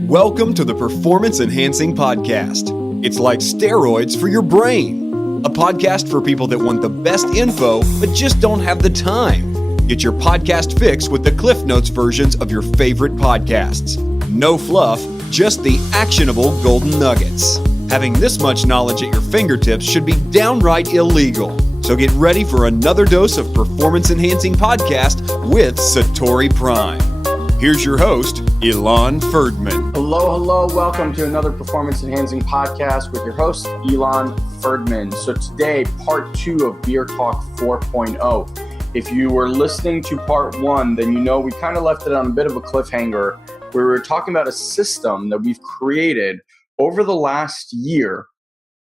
Welcome to the Performance Enhancing Podcast. It's like steroids for your brain. A podcast for people that want the best info, but just don't have the time. Get your podcast fix with the Cliff Notes versions of your favorite podcasts. No fluff, just the actionable golden nuggets. Having this much knowledge at your fingertips should be downright illegal. So get ready for another dose of Performance Enhancing Podcast with SatoriPrime. Here's your host, Ilan Ferdman. Hello. Welcome to another Performance Enhancing Podcast with your host, Ilan Ferdman. So today, part 2 of Beer Talk 4.0. If you were listening to part 1, then you know we kind of left it on a bit of a cliffhanger where we were talking about a system that we've created over the last year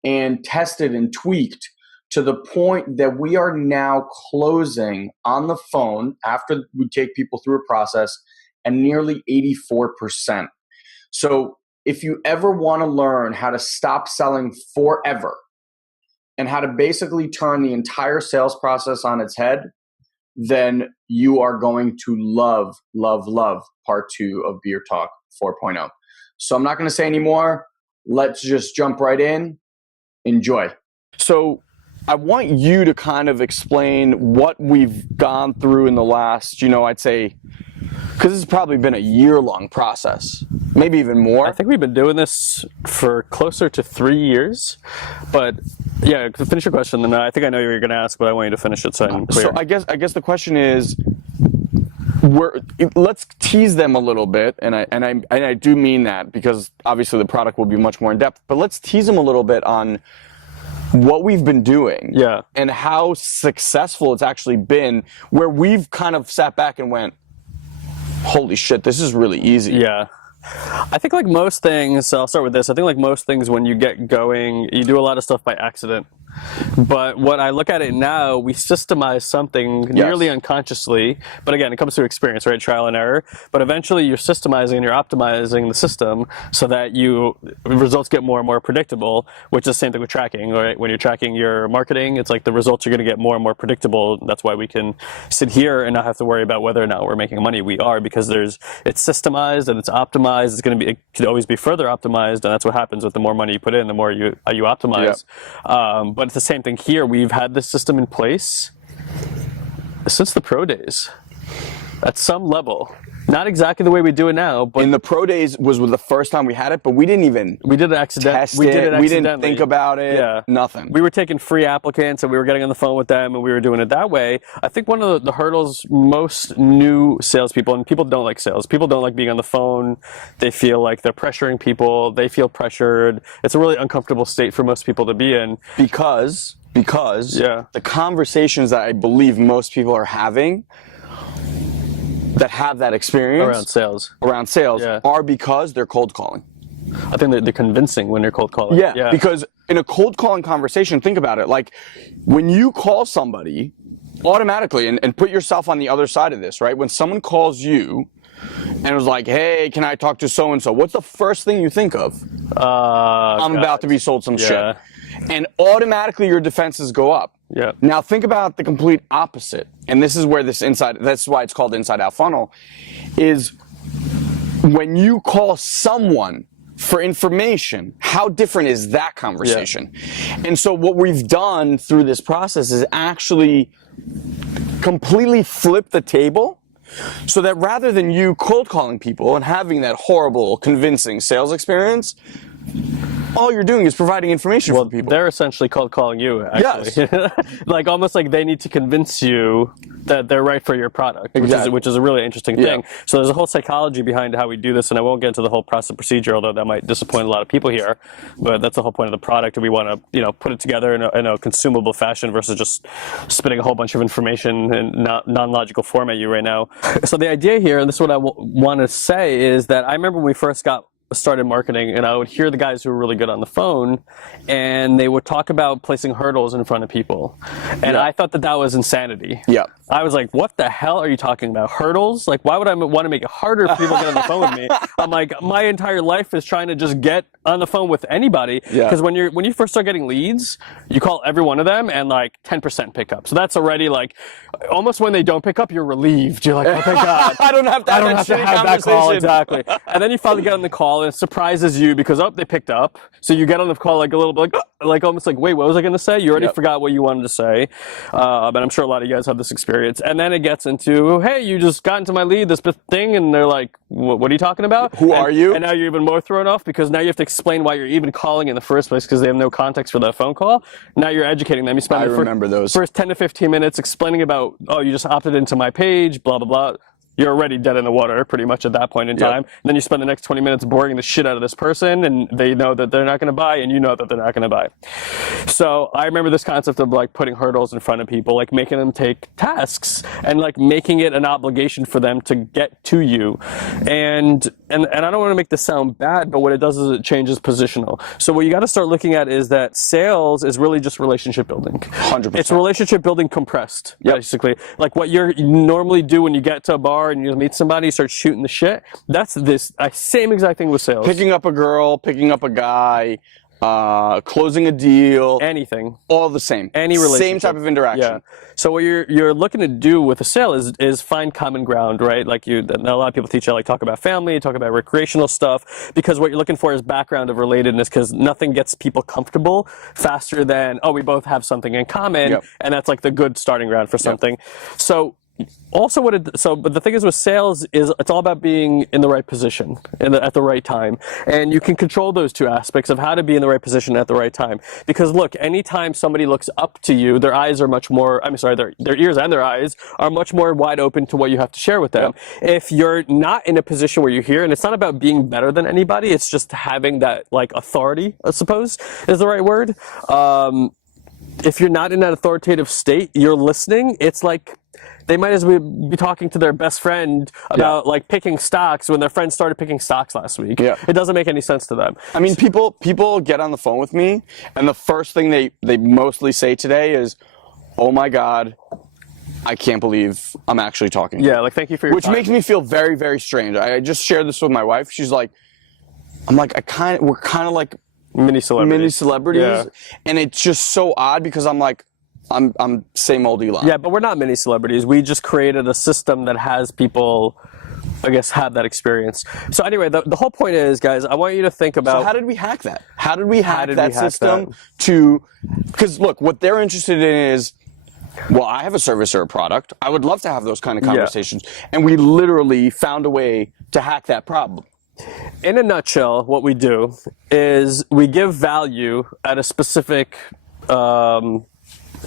and tested and tweaked to the point that we are now closing on the phone after we take people through a process at nearly 84%. So if you ever want to learn how to stop selling forever and how to basically turn the entire sales process on its head, then you are going to love part 2 of Beer Talk 4.0. So I'm not going to say any more. Let's just jump right in. Enjoy. So I want you to kind of explain what we've gone through in the last, I'd say, because this has probably been a year-long process, maybe even more. I think we've been doing this for closer to 3 years. But yeah, to finish your question, then I think I know what you're going to ask, but I want you to finish it so I'm clear. So I guess the question is, let's tease them a little bit, and I do mean that because obviously the product will be much more in depth. But let's tease them a little bit on what we've been doing, and how successful it's actually been. Where we've kind of sat back and went, holy shit, this is really easy. Yeah. I think like most things, I'll start with this. I think like most things when you get going, you do a lot of stuff by accident. But what I look at it now, we systemize something nearly unconsciously. But again, it comes through experience, right? Trial and error. But eventually you're systemizing and you're optimizing the system so that results get more and more predictable, which is the same thing with tracking, right? When you're tracking your marketing, it's like the results are going to get more and more predictable. That's why we can sit here and not have to worry about whether or not we're making money. We are, because it's systemized and it's optimized. It could always be further optimized, and that's what happens with the more money you put in, the more you optimize. But it's the same thing here. We've had this system in place since the pro days, at some level. Not exactly the way we do it now, but in the pro days was the first time we had it, but we didn't even test it. We did it accidentally. We didn't think about it. Yeah. Nothing. We were taking free applicants and we were getting on the phone with them and we were doing it that way. I think one of the hurdles most new salespeople, and people don't like sales. People don't like being on the phone. They feel like they're pressuring people. They feel pressured. It's a really uncomfortable state for most people to be in. Because the conversations that I believe most people are having that have that experience around sales are because they're cold calling. I think they're convincing when you're cold calling. Yeah, because in a cold calling conversation, think about it. Like when you call somebody automatically, and put yourself on the other side of this, right? When someone calls you and it was like, hey, can I talk to so-and-so? What's the first thing you think of? I'm about to be sold some shit. And automatically your defenses go up. Yeah. Now think about the complete opposite. And this is where that's why it's called inside out funnel, is when you call someone for information, how different is that conversation? Yeah. And so what we've done through this process is actually completely flip the table so that rather than you cold calling people and having that horrible, convincing sales experience, all you're doing is providing information for people. They're essentially cold calling you, actually. Yes. Like almost like they need to convince you that they're right for your product, which is a really interesting thing. So there's a whole psychology behind how we do this, and I won't get into the whole process procedure, although that might disappoint a lot of people here. But that's the whole point of the product, and we want to put it together in a consumable fashion versus just spitting a whole bunch of information in non-logical form at you right now. So the idea here, and this is what I want to say, is that I remember when we first got started marketing, and I would hear the guys who were really good on the phone, and they would talk about placing hurdles in front of people. And I thought that was insanity. Yeah. I was like, what the hell are you talking about? Hurdles? Like, why would I want to make it harder for people to get on the phone with me? I'm like, my entire life is trying to just get on the phone with anybody. Because when you first start getting leads, you call every one of them and like 10% pick up. So that's already like, almost when they don't pick up, you're relieved. You're like, oh thank God. I don't have to have that call. Exactly. And then you finally get on the call and it surprises you because, they picked up. So you get on the call like a little bit like almost like, wait, what was I going to say? You already forgot what you wanted to say. But I'm sure a lot of you guys have this experience. And then it gets into, hey, you just got into my lead, this thing. And they're like, what are you talking about? Who are you? And now you're even more thrown off because now you have to explain why you're even calling in the first place because they have no context for that phone call. Now you're educating them. You spend the first 10 to 15 minutes explaining about, you just opted into my page, blah, blah, blah. You're already dead in the water pretty much at that point in time. And then you spend the next 20 minutes boring the shit out of this person and they know that they're not going to buy and you know that they're not going to buy. So I remember this concept of like putting hurdles in front of people, like making them take tasks and like making it an obligation for them to get to you. And I don't want to make this sound bad, but what it does is it changes positional. So what you got to start looking at is that sales is really just relationship building. 100%. It's relationship building compressed, basically. Like what you normally do when you get to a bar and you meet somebody, you start shooting the shit. That's this same exact thing with sales. Picking up a girl, picking up a guy, closing a deal. Anything. All the same. Any relationship. Same type of interaction. Yeah. So what you're looking to do with a sale is find common ground, right? Like a lot of people teach you, like talk about family, talk about recreational stuff, because what you're looking for is background of relatedness, because nothing gets people comfortable faster than, we both have something in common, and that's like the good starting ground for something. So also but the thing is with sales is it's all about being in the right position at the right time, and you can control those two aspects of how to be in the right position at the right time. Because look, anytime somebody looks up to you, their eyes are much more, their ears and their eyes are much more wide open to what you have to share with them. If you're not in a position where you're here, and it's not about being better than anybody, it's just having that like authority, I suppose is the right word. If you're not in that authoritative state, you're listening, it's like they might as well be talking to their best friend about like picking stocks when their friend started picking stocks last week. It doesn't make any sense to them. I mean, people get on the phone with me and the first thing they mostly say today is, oh my God, I can't believe I'm actually talking. Yeah, like thank you for your time. Which makes me feel very, very strange. I just shared this with my wife. She's like, we're kind of like mini celebrities. And it's just so odd because I'm like, I'm same old Ilan. Yeah, but we're not mini celebrities. We just created a system that has people, I guess, have that experience. So anyway, the whole point is, guys, I want you to think about... So how did we hack that? How did we hack that system to... Because look, what they're interested in is, well, I have a service or a product. I would love to have those kind of conversations. And we literally found a way to hack that problem. In a nutshell, what we do is we give value at a specific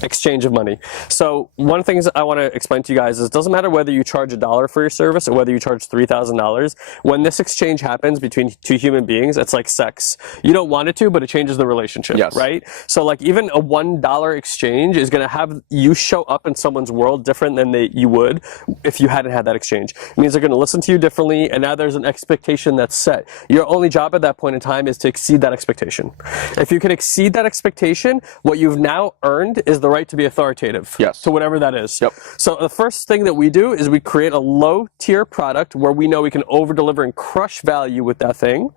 exchange of money. So one of the things I want to explain to you guys is it doesn't matter whether you charge $1 for your service or whether you charge $3,000. When this exchange happens between two human beings, it's like sex. You don't want it to, but it changes the relationship, right? So like even a $1 exchange is going to have you show up in someone's world different than you would if you hadn't had that exchange. It means they're going to listen to you differently, and now there's an expectation that's set. Your only job at that point in time is to exceed that expectation. If you can exceed that expectation, what you've now earned is the right to be authoritative to whatever that is. So the first thing that we do is we create a low tier product where we know we can over deliver and crush value with that thing.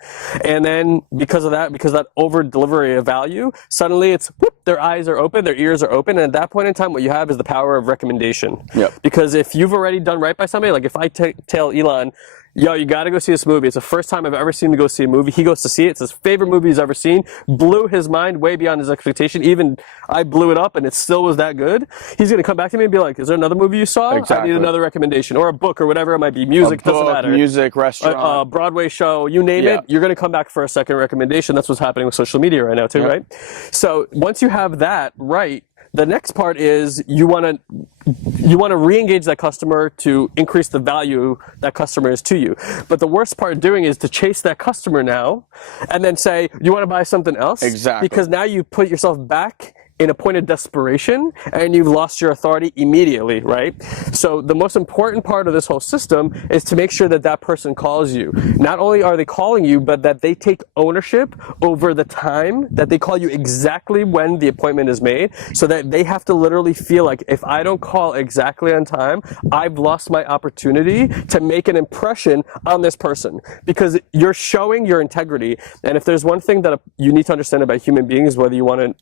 And then because that over delivery of value, suddenly it's whoop, their eyes are open, their ears are open. And at that point in time, what you have is the power of recommendation. Because if you've already done right by somebody, like if I tell Ilan, yo, you gotta go see this movie. It's the first time I've ever seen him to go see a movie. He goes to see it. It's his favorite movie he's ever seen. Blew his mind way beyond his expectation. Even I blew it up and it still was that good. He's gonna come back to me and be like, is there another movie you saw? I need another recommendation. Or a book or whatever it might be. Music, doesn't matter. Music, restaurant. Broadway show, you name it. You're gonna come back for a second recommendation. That's what's happening with social media right now too, right? So once you have that right, the next part is you want to re-engage that customer to increase the value that customer is to you. But the worst part of doing is to chase that customer now and then say, you want to buy something else? Exactly. Because now you put yourself back in a point of desperation, and you've lost your authority immediately, right? So the most important part of this whole system is to make sure that that person calls you. Not only are they calling you, but that they take ownership over the time, that they call you exactly when the appointment is made, so that they have to literally feel like, if I don't call exactly on time, I've lost my opportunity to make an impression on this person, because you're showing your integrity. And if there's one thing that you need to understand about human beings, whether you want to,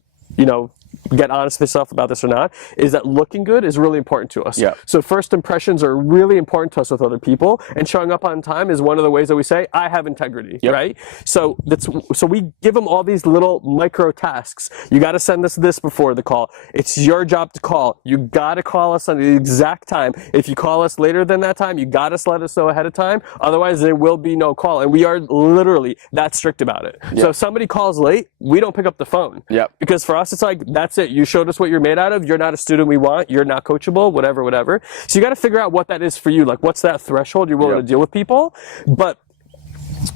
get honest with yourself about this or not, is that looking good is really important to us. Yeah. So first impressions are really important to us with other people, and showing up on time is one of the ways that we say, I have integrity, right? So we give them all these little micro tasks. You got to send us this before the call. It's your job to call. You got to call us on the exact time. If you call us later than that time, you got to let us know ahead of time. Otherwise, there will be no call. And we are literally that strict about it. So if somebody calls late, we don't pick up the phone. Because for us, it's like, that's it. You showed us what you're made out of. You're not a student we want. You're not coachable, whatever. So you got to figure out what that is for you. Like, what's that threshold you're willing to deal with people? But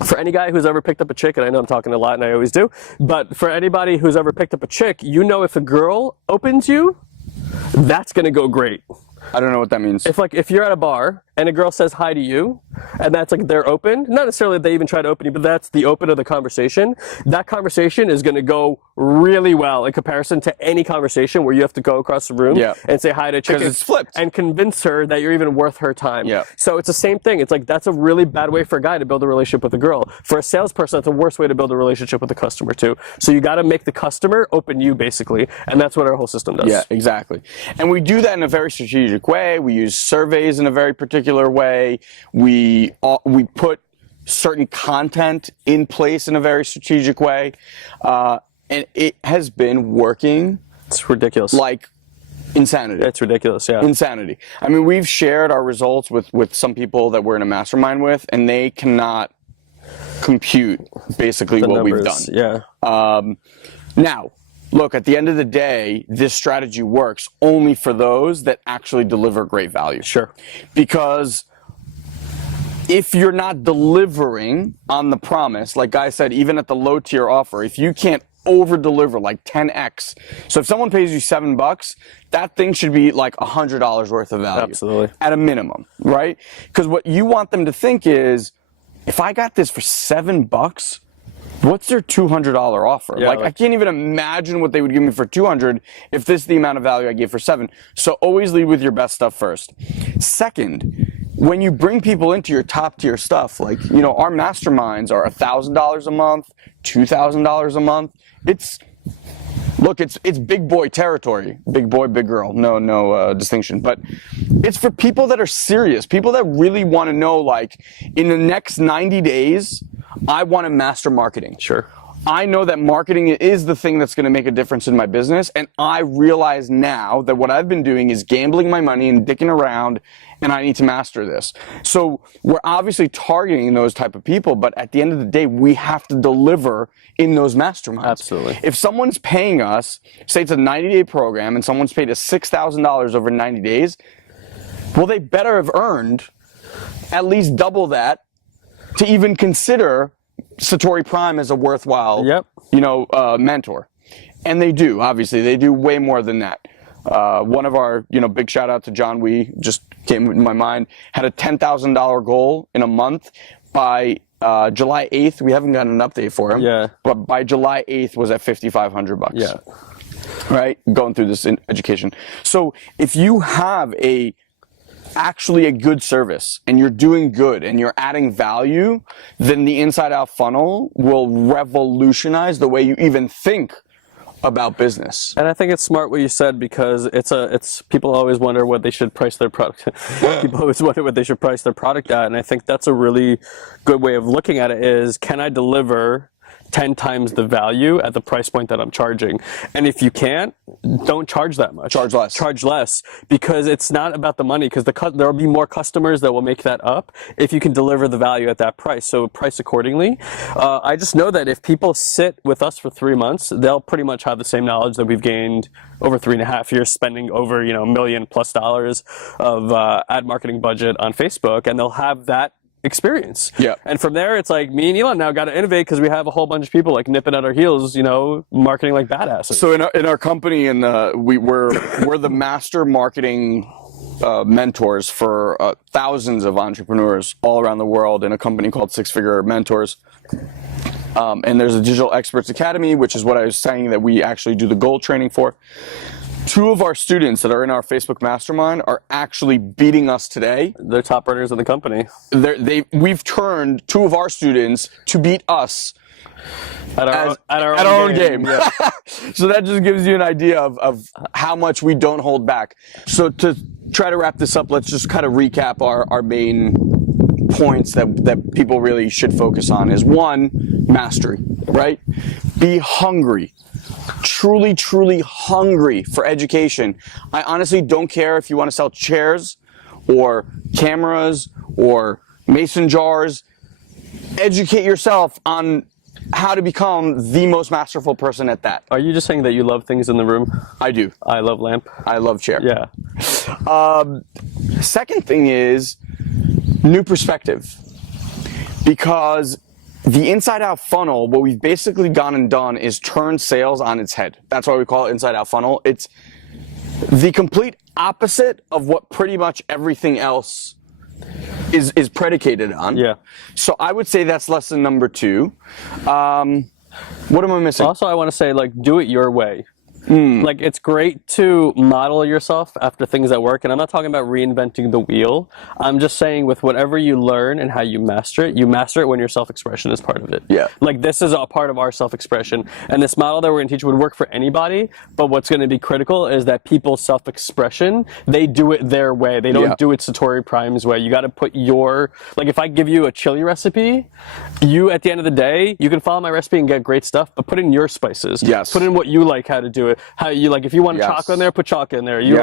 for any guy who's ever picked up a chick, and I know I'm talking a lot and I always do, but for anybody who's ever picked up a chick, if a girl opens you, that's going to go great. I don't know what that means. If you're at a bar and a girl says hi to you, and that's like they're open, not necessarily that they even try to open you, but that's the open of the conversation, that conversation is going to go really well in comparison to any conversation where you have to go across the room and say hi to a chick. Because it's flipped. And convince her that you're even worth her time. So it's the same thing. It's like, that's a really bad way for a guy to build a relationship with a girl. For a salesperson, that's the worst way to build a relationship with a customer too. So you got to make the customer open you, basically, and that's what our whole system does. Yeah, exactly. And we do that in a very strategic way. We use surveys in a very particular way. We put certain content in place in a very strategic way, and it has been working. It's ridiculous. Like insanity. It's ridiculous, yeah. Insanity. I mean, we've shared our results with some people that we're in a mastermind with, and they cannot compute basically what we've done. Yeah. Now, look, at the end of the day, this strategy works only for those that actually deliver great value. Sure. Because if you're not delivering on the promise, like Guy said, even at the low tier offer, if you can't over deliver like 10x. So if someone pays you $7, that thing should be like $100 worth of value. Absolutely. At a minimum, right? Because what you want them to think is, if I got this for $7, what's their $200 offer? Yeah, I can't even imagine what they would give me for $200 if this is the amount of value I gave for $7. So always lead with your best stuff first. Second, when you bring people into your top tier stuff, like, our masterminds are $1,000 a month, $2,000 a month. It's big boy territory. Big boy, big girl. No distinction. But it's for people that are serious, people that really want to know, like, in the next 90 days, I want to master marketing. Sure. I know that marketing is the thing that's going to make a difference in my business, and I realize now that what I've been doing is gambling my money and dicking around, and I need to master this. So we're obviously targeting those type of people, but at the end of the day, we have to deliver in those masterminds. Absolutely. If someone's paying us, say it's a 90-day program, and someone's paid us $6,000 over 90 days, well, they better have earned at least double that to even consider SatoriPrime as a worthwhile, mentor. And they do, obviously. They do way more than that. One of our, big shout out to John Wee, just came in my mind, had a $10,000 goal in a month. By July 8th, we haven't gotten an update for him. Yeah. But by July 8th was at $5,500. Yeah. Right? Going through this education. So if you have actually a good service and you're doing good and you're adding value, then the inside out funnel will revolutionize the way you even think about business. And I think it's smart what you said, because it's people always wonder what they should price their product. People always wonder what they should price their product at, and I think that's a really good way of looking at it is, can I deliver 10 times the value at the price point that I'm charging? And if you can't, don't charge that much. Charge less. Charge less, because it's not about the money, because there will be more customers that will make that up if you can deliver the value at that price. So price accordingly. I just know that if people sit with us for 3 months, they'll pretty much have the same knowledge that we've gained over 3.5 years, spending over $1 million+ of ad marketing budget on Facebook, and they'll have that experience. Yeah. And from there, it's like me and Ilan now got to innovate because we have a whole bunch of people like nipping at our heels, marketing like badasses. So in our company, and we're the master marketing mentors for thousands of entrepreneurs all around the world in a company called Six Figure Mentors. And there's a Digital Experts Academy, which is what I was saying that we actually do the gold training for. 2 of our students that are in our Facebook mastermind are actually beating us today. They're top earners in the company. We've turned 2 of our students to beat us at our own game. Yeah. So that just gives you an idea of how much we don't hold back. So to try to wrap this up, let's just kind of recap our main points that people really should focus on. Is 1, mastery, right? Be hungry. Truly, truly hungry for education. I honestly don't care if you want to sell chairs or cameras or mason jars. Educate yourself on how to become the most masterful person at that. Are you just saying that you love things in the room? I do. I love lamp. I love chair. Yeah. Second thing is new perspective. Because the inside out funnel, what we've basically gone and done is turn sales on its head. That's why we call it inside out funnel. It's the complete opposite of what pretty much everything else is predicated on. Yeah. So I would say that's lesson number 2. What am I missing? Also, I want to say, do it your way. Like, it's great to model yourself after things that work, and I'm not talking about reinventing the wheel. I'm just saying with whatever you learn and how you master it when your self-expression is part of it. Yeah. Like, this is a part of our self-expression, and this model that we're going to teach would work for anybody, but what's going to be critical is that people's self-expression, they do it their way. They don't do it SatoriPrime's way. You got to put if I give you a chili recipe, you, at the end of the day, you can follow my recipe and get great stuff, but put in your spices. Yes. Put in what you like how to do it. How you if you want chocolate in there, put chocolate in there. You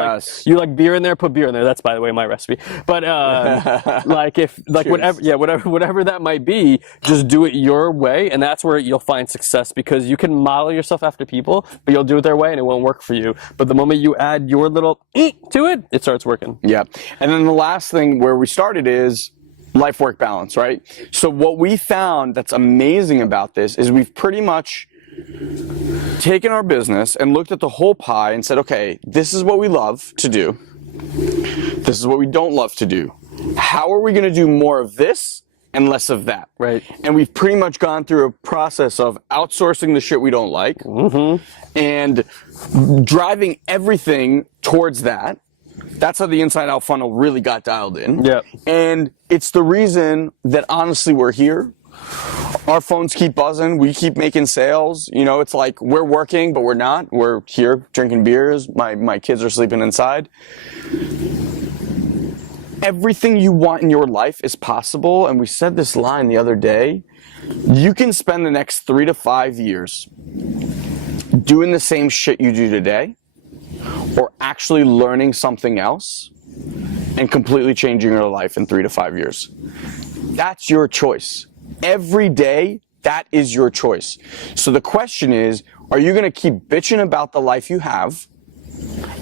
like beer in there, put beer in there. That's, by the way, my recipe. But whatever that might be, just do it your way, and that's where you'll find success, because you can model yourself after people, but you'll do it their way and it won't work for you. But the moment you add your little to it, it starts working. Yeah. And then the last thing where we started is life-work balance, right? So what we found that's amazing about this is we've pretty much taken our business and looked at the whole pie and said, okay, this is what we love to do. This is what we don't love to do. How are we going to do more of this and less of that? Right. And we've pretty much gone through a process of outsourcing the shit we don't like and driving everything towards that. That's how the inside out funnel really got dialed in. Yeah. And it's the reason that honestly we're here. Our phones keep buzzing. We keep making sales. It's like we're working, but we're not. We're here drinking beers. My kids are sleeping inside. Everything you want in your life is possible. And we said this line the other day. You can spend the next 3 to 5 years doing the same shit you do today, or actually learning something else and completely changing your life in 3 to 5 years. That's your choice. Every day, that is your choice. So the question is, are you going to keep bitching about the life you have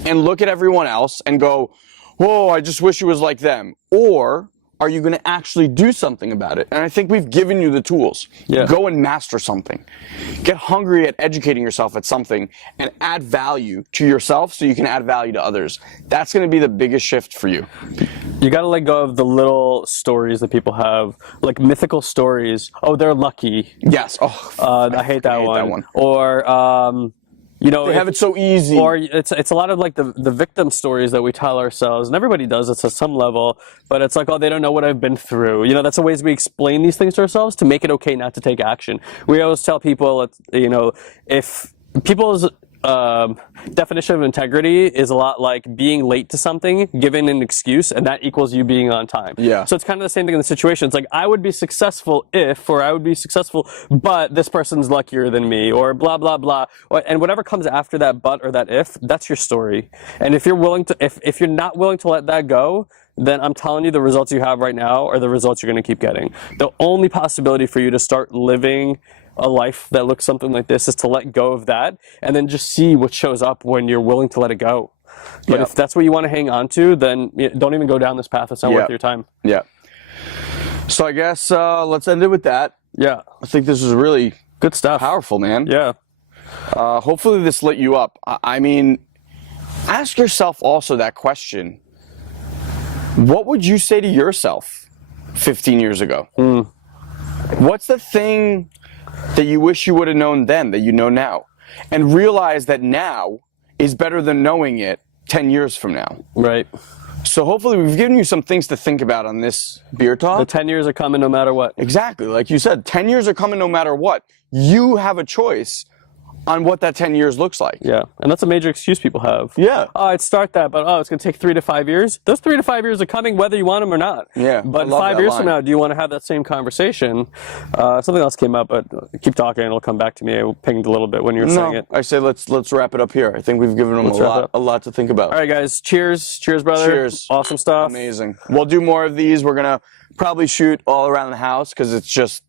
and look at everyone else and go, whoa, I just wish it was like them? Or are you going to actually do something about it? And I think we've given you the tools. Yeah. Go and master something. Get hungry at educating yourself at something and add value to yourself so you can add value to others. That's going to be the biggest shift for you. You got to let go of the little stories that people have, like mythical stories. Oh, they're lucky. Yes. Oh, I hate that one. Or, they have it so easy. Or it's a lot of like the victim stories that we tell ourselves, and everybody does it to some level, but it's like, oh, they don't know what I've been through. That's the ways we explain these things to ourselves to make it okay not to take action. We always tell people, if people's definition of integrity is a lot like being late to something, giving an excuse, and that equals you being on time. Yeah. So it's kind of the same thing in the situation. It's like, I would be successful if, or I would be successful, but this person's luckier than me, or blah, blah, blah. And whatever comes after that but or that if, that's your story. And if you're willing to, if you're not willing to let that go, then I'm telling you the results you have right now are the results you're going to keep getting. The only possibility for you to start living a life that looks something like this is to let go of that and then just see what shows up when you're willing to let it go. But if that's what you want to hang on to, then don't even go down this path. It's not worth your time. Yeah. So I guess let's end it with that. Yeah. I think this is really Good stuff. powerful, man. Yeah. Hopefully this lit you up. I mean, ask yourself also that question. What would you say to yourself 15 years ago? What's the thing that you wish you would have known then that you know now? And realize that now is better than knowing it 10 years from now. Right. So hopefully we've given you some things to think about on this Beer Talk. The 10 years are coming no matter what. Exactly. Like you said, 10 years are coming no matter what. You have a choice on what that 10 years looks like. Yeah. And that's a major excuse people have. Yeah. Oh, I'd start that, but it's going to take 3 to 5 years. Those 3 to 5 years are coming whether you want them or not. Yeah. But 5 years from now, do you want to have that same conversation? Something else came up, but keep talking. It'll come back to me. I pinged a little bit when you were saying it. I say let's wrap it up here. I think we've given them a lot to think about. All right, guys. Cheers. Cheers, brother. Cheers. Awesome stuff. Amazing. We'll do more of these. We're going to probably shoot all around the house because it's just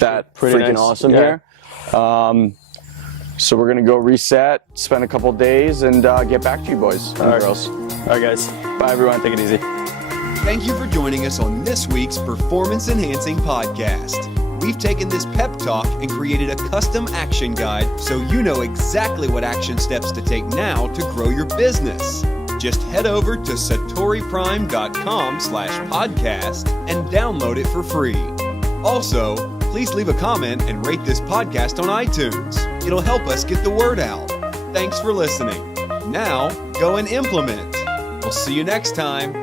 that Pretty freaking nice. awesome Yeah. here. So we're going to go reset, spend a couple days, and get back to you boys and girls. All right, guys. Bye, everyone. Take it easy. Thank you for joining us on this week's Performance Enhancing Podcast. We've taken this pep talk and created a custom action guide so you know exactly what action steps to take now to grow your business. Just head over to SatoriPrime.com/podcast and download it for free. Also, please leave a comment and rate this podcast on iTunes. It'll help us get the word out. Thanks for listening. Now, go and implement. We'll see you next time.